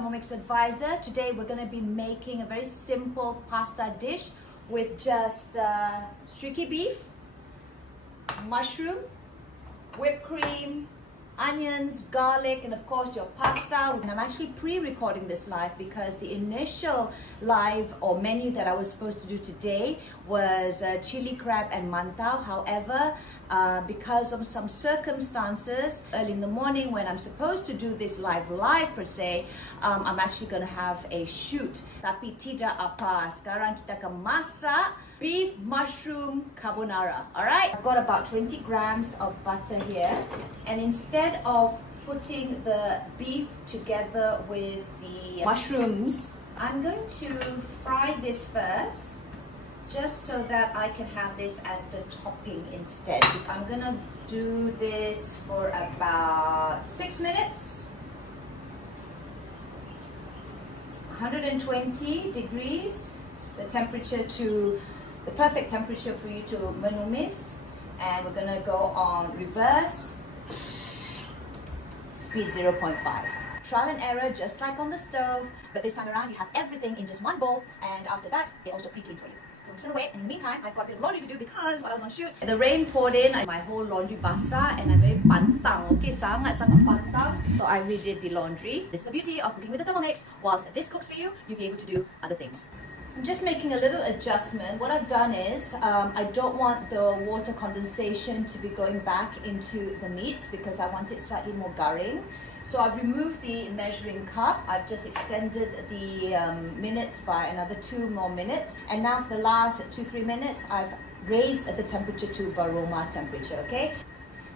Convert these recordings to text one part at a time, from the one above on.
Thermomix advisor. Today we're going to be making a very simple pasta dish with just streaky beef, mushroom, whipped cream, onions, garlic, and of course your pasta. And I'm actually pre-recording this live because the initial live or menu that I was supposed to do today was chili crab and mantau. However, because of some circumstances early in the morning when I'm supposed to do this live per se, I'm actually going to have a shoot. Tapi tidak apa, sekarang kita akan masak beef mushroom carbonara. Alright, I've got about 20 grams of butter here, and instead of putting the beef together with the mushrooms, I'm going to fry this first, just so that I can have this as the topping instead. I'm gonna do this for about 6 minutes. 120 degrees, the perfect temperature for you to menumis. And we're gonna go on reverse, speed 0.5. Trial and error, just like on the stove, but this time around you have everything in just one bowl, and after that they also pre-clean for you. So I'm just gonna wait. In the meantime, I've got a bit of laundry to do because while I was on shoot, the rain poured in and my whole laundry basah, and I'm very pantang, okay, sangat pantang. So I redid the laundry. This is the beauty of cooking with the Thermomix. Whilst this cooks for you, you'll be able to do other things. I'm just making a little adjustment. What I've done is, I don't want the water condensation to be going back into the meats because I want it slightly more garing. So I've removed the measuring cup. I've just extended the minutes by another 2 more minutes. And now for the last 2-3 minutes, I've raised the temperature to Varoma temperature, okay?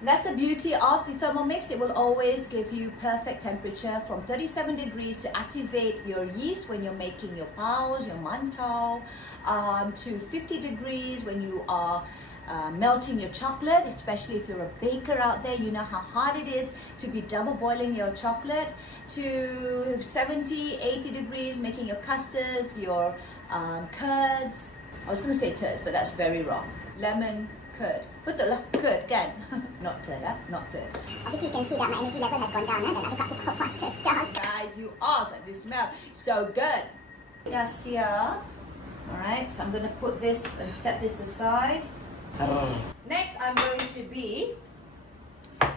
And that's the beauty of the Thermomix. It will always give you perfect temperature from 37 degrees to activate your yeast when you're making your paos, your mantau, to 50 degrees when you are melting your chocolate, especially if you're a baker out there, you know how hard it is to be double boiling your chocolate, to 70, 80 degrees making your custards, your curds. I was going to say turds, but that's very wrong. Lemon curd. Betul lah, curd kan? Not turd, not turd. Obviously you can see that my energy level has gone down, and I got to put sedap. Guys, you awesome. You smell so good. Yes, yeah. Alright, so I'm going to put this and set this aside. Next, I'm going to be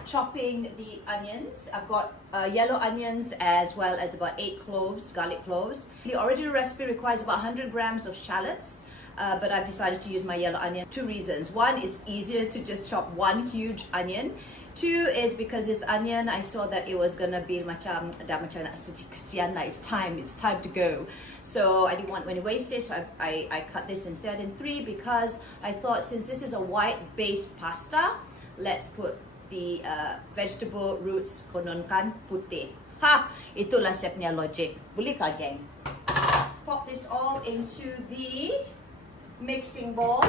chopping the onions. I've got yellow onions as well as about 8 cloves, garlic cloves. The original recipe requires about 100 grams of shallots, but I've decided to use my yellow onion. 2 reasons. 1, it's easier to just chop one huge onion. 2 is because this onion, I saw that it was gonna be macam kesian lah. It's time to go. So I didn't want any wastage, so I cut this instead. And 3, because I thought since this is a white-based pasta, let's put the vegetable roots kononkan putih. Ha! Itulah saya punya logic. Boleh kah, geng? Pop this all into the mixing bowl.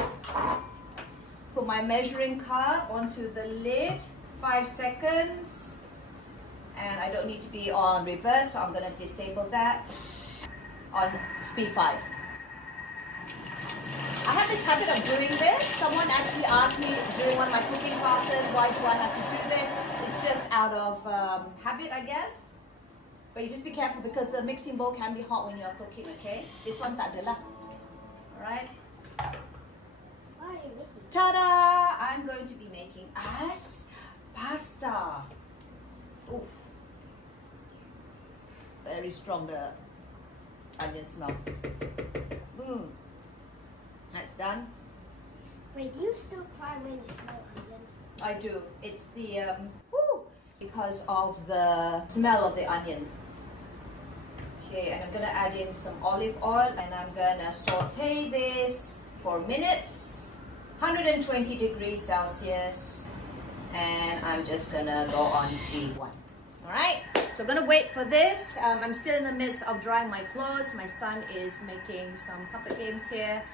Put my measuring cup onto the lid. 5 seconds, and I don't need to be on reverse, so I'm going to disable that on speed 5. I have this habit of doing this. Someone actually asked me during one of my cooking classes, why do I have to do this? It's just out of habit, I guess. But you just be careful because the mixing bowl can be hot when you're cooking, okay? This one tak ada lah. Alright. Ta-da! I'm going to be making pasta. Ooh. Very strong, the onion smell. That's done. Wait, do you still cry when you smell onions? I do. It's the because of the smell of the onion. Okay, and I'm gonna add in some olive oil, and I'm gonna saute this for minutes, 120 degrees Celsius. And I'm just gonna go on speed 1. Alright, so I'm gonna wait for this. I'm still in the midst of drying my clothes. My son is making some puppet games here.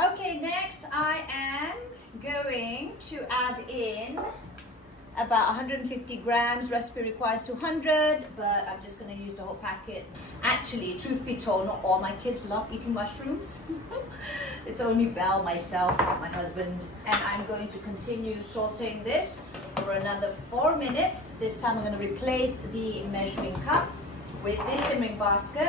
Okay, next I am going to add in about 150 grams. Recipe requires 200, but I'm just going to use the whole packet. Actually, truth be told, not all my kids love eating mushrooms. It's only Belle, myself, my husband, and I'm going to continue sauteing this for another 4 minutes. This time I'm going to replace the measuring cup with this simmering basket.